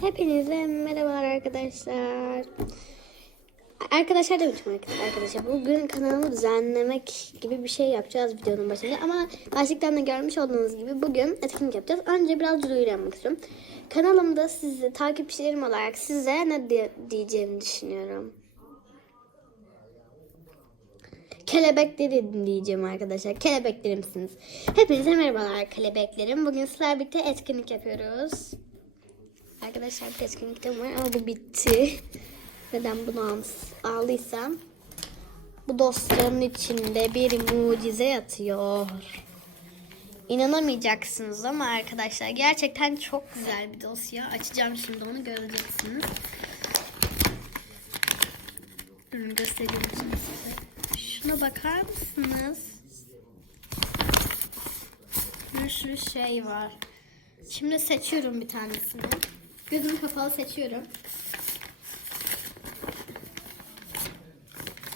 Hepinize merhabalar arkadaşlar. Arkadaşlar demiştim arkadaşlar. Bugün kanalımı düzenlemek gibi bir şey yapacağız videonun başında. Ama başlıktan da görmüş olduğunuz gibi bugün etkinlik yapacağız. Önce biraz duyuru istiyorum. Kanalımda size takipçilerim olarak size ne diye- diyeceğimi düşünüyorum. Kelebekleri diyeceğim arkadaşlar. Kelebeklerimsiniz. Hepinize merhabalar kelebeklerim. Bugün sizlerle birlikte etkinlik yapıyoruz. Arkadaşlar bir etkinlikte var ama bu bitti. Neden bunu al- aldıysam. Bu dosyanın içinde bir mucize yatıyor. İnanamayacaksınız ama arkadaşlar gerçekten çok güzel bir dosya. Açacağım şimdi onu göreceksiniz. Durun göstereyim şimdi size. Şuna bakar mısınız? Bir sürü şey var. Şimdi seçiyorum bir tanesini. Gözüm kapalı seçiyorum.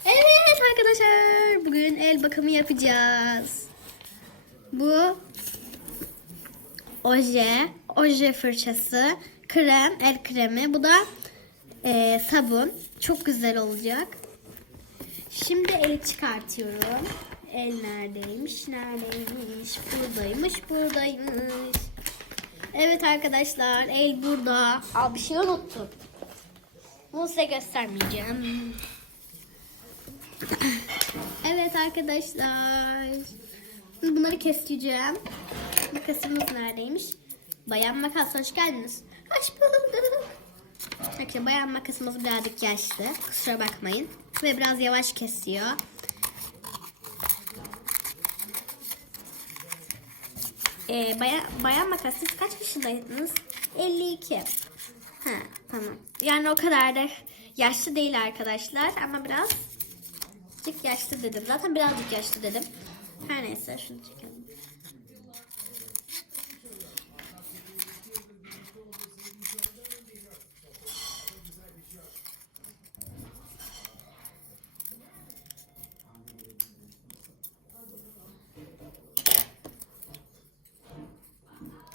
Evet arkadaşlar bugün el bakımı yapacağız. Bu oje, oje fırçası, krem, el kremi. Bu da eee, sabun. Çok güzel olacak. Şimdi eli çıkartıyorum. El neredeymiş? Neredeymiş? Buradaymış, buradaymış. Evet arkadaşlar, el burada. Aa bir şey unuttum. Bunu size göstermeyeceğim. Evet arkadaşlar. Bunları keseceğim. Makasımız neredeymiş? Bayan makas hoş geldiniz. Hoş bulduk. Arkadaşlar bayan makasımız birazcık yaşlı. Kusura bakmayın. Ve biraz yavaş kesiyor. Ee, bayan, bayan makas siz kaç yaşındaydınız? 52. Ha, tamam. Yani o kadar da yaşlı değil arkadaşlar ama biraz Birazcık yaşlı dedim. Zaten birazcık yaşlı dedim. Her neyse şunu çekelim.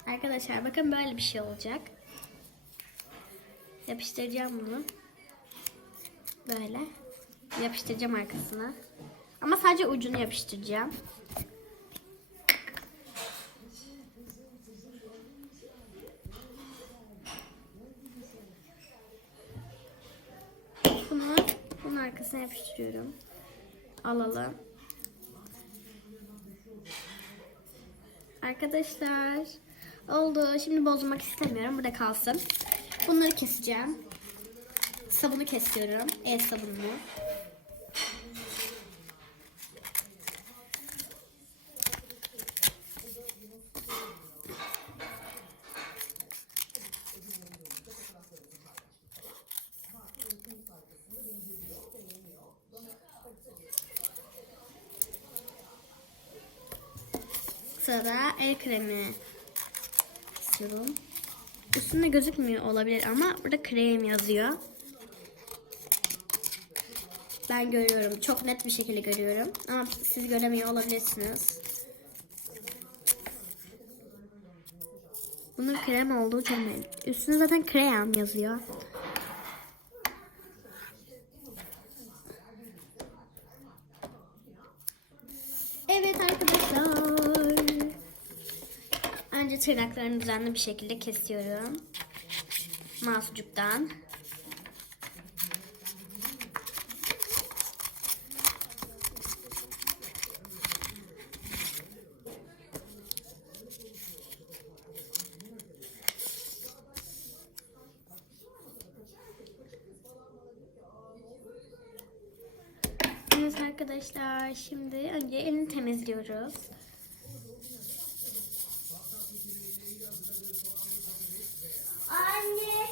Arkadaşlar bakın böyle bir şey olacak. Yapıştıracağım bunu. Böyle. Yapıştıracağım arkasına. Ama sadece ucunu yapıştıracağım. Bunu bunun arkasına yapıştırıyorum. Alalım. Arkadaşlar oldu. Şimdi bozmak istemiyorum. Burada kalsın. Bunları keseceğim. Sabunu kesiyorum. El sabununu. Sırada el kremi istiyorum. Üstünde gözükmüyor olabilir ama burada krem yazıyor. Ben görüyorum. Çok net bir şekilde görüyorum. Ama siz göremiyor olabilirsiniz. Bunun krem olduğu çok net. Üstünde zaten krem yazıyor. Evet arkadaşlar. Önce tırnaklarımı düzenli bir şekilde kesiyorum. Masucuktan. Evet arkadaşlar şimdi önce elini temizliyoruz. Anne.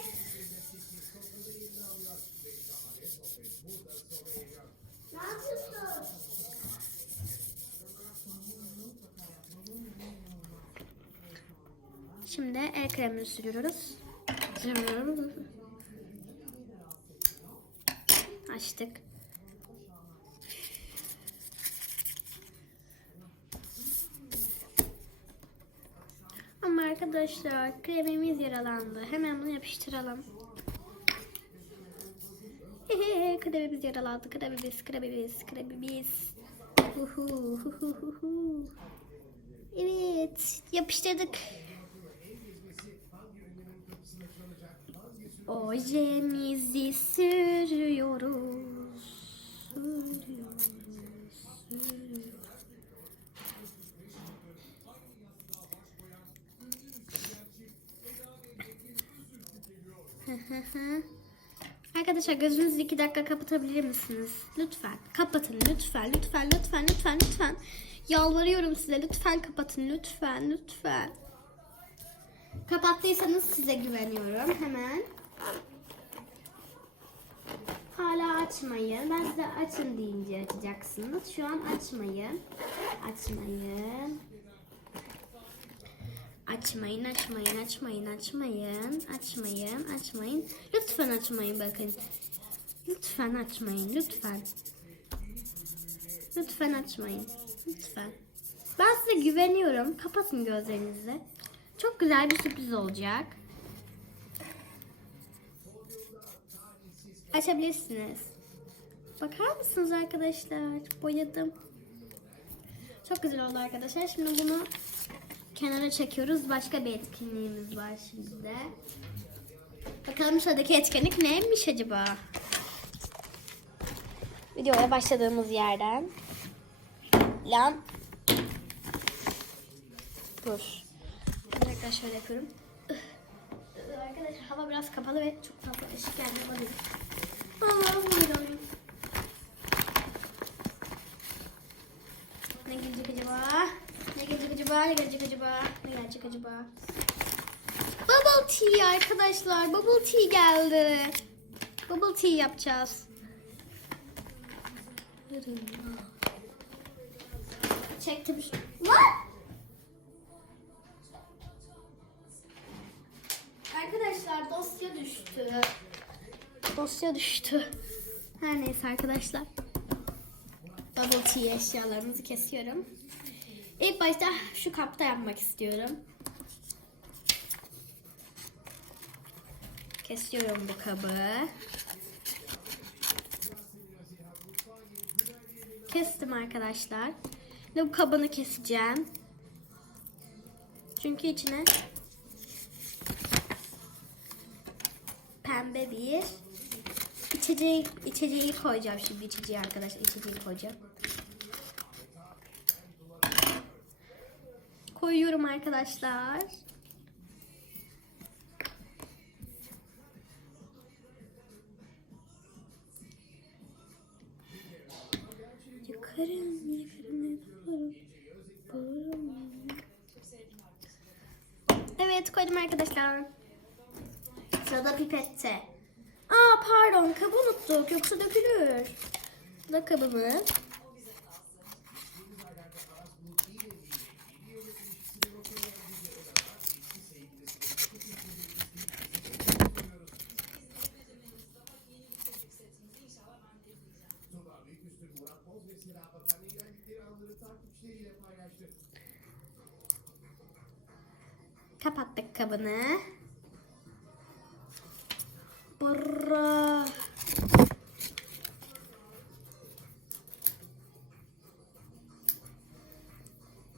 Ne? Şimdi el kremini sürüyoruz. Açtık. Arkadaşlar kremimiz yaralandı. Hemen bunu yapıştıralım. Kremimiz yaralandı. Kremimiz, kremimiz, kremimiz. Evet yapıştırdık. Ojemizi sürüyoruz. Sürüyoruz. sürüyoruz. Arkadaşlar gözünüzü iki dakika kapatabilir misiniz? Lütfen kapatın lütfen lütfen lütfen lütfen lütfen. Yalvarıyorum size lütfen kapatın lütfen lütfen. Kapattıysanız size güveniyorum hemen. Hala açmayın. Ben size açın deyince açacaksınız. Şu an açmayın. Açmayın. Açmayın, açmayın, açmayın, açmayın, açmayın, açmayın. Lütfen açmayın bakın. Lütfen açmayın, lütfen. Lütfen açmayın, lütfen. Ben size güveniyorum. Kapatın gözlerinizi. Çok güzel bir sürpriz olacak. Açabilirsiniz. Bakar mısınız arkadaşlar? Boyadım. Çok güzel oldu arkadaşlar. Şimdi bunu kenara çekiyoruz. Başka bir etkinliğimiz var şimdi de. Bakalım sıradaki etkinlik neymiş acaba? Videoya başladığımız yerden. Lan. Dur. Tekrar şöyle yapıyorum. Arkadaşlar hava biraz kapalı ve çok fazla ışık olabilir. Allah'ım buyurun. Ne gelecek acaba? Ne gelecek Ne gelecek acaba? Ne gelecek acaba? Bubble tea arkadaşlar. Bubble tea geldi. Bubble tea yapacağız. Çektim. What? Arkadaşlar dosya düştü. Dosya düştü. Her neyse arkadaşlar. Bubble tea eşyalarımızı kesiyorum. İlk başta şu kapta yapmak istiyorum. Kesiyorum bu kabı. Kestim arkadaşlar. Ve bu kabını keseceğim. Çünkü içine pembe bir içeceği, içeceği koyacağım şimdi içeceği arkadaşlar içeceği koyacağım. Koyuyorum arkadaşlar. Yakarım, yakarım, yakarım. Evet koydum arkadaşlar. Sırada pipette. Aa pardon kabı unuttuk yoksa dökülür. Bu da kabımız. Kapattık kabını. Burra.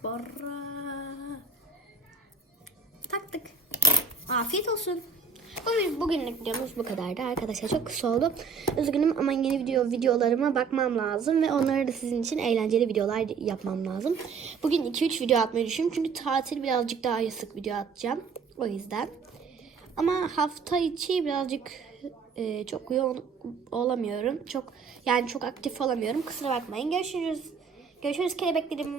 Burra. Taktık. Afiyet olsun. Bugün, bugünlük videomuz bu kadardı arkadaşlar. Çok kısa oldu. Üzgünüm ama yeni video videolarıma bakmam lazım ve onları da sizin için eğlenceli videolar yapmam lazım. Bugün 2-3 video atmayı düşünüyorum. Çünkü tatil birazcık daha sık video atacağım. O yüzden. Ama hafta içi birazcık e, çok yoğun olamıyorum. Çok yani çok aktif olamıyorum. Kusura bakmayın. Görüşürüz. Görüşürüz kelebeklerim.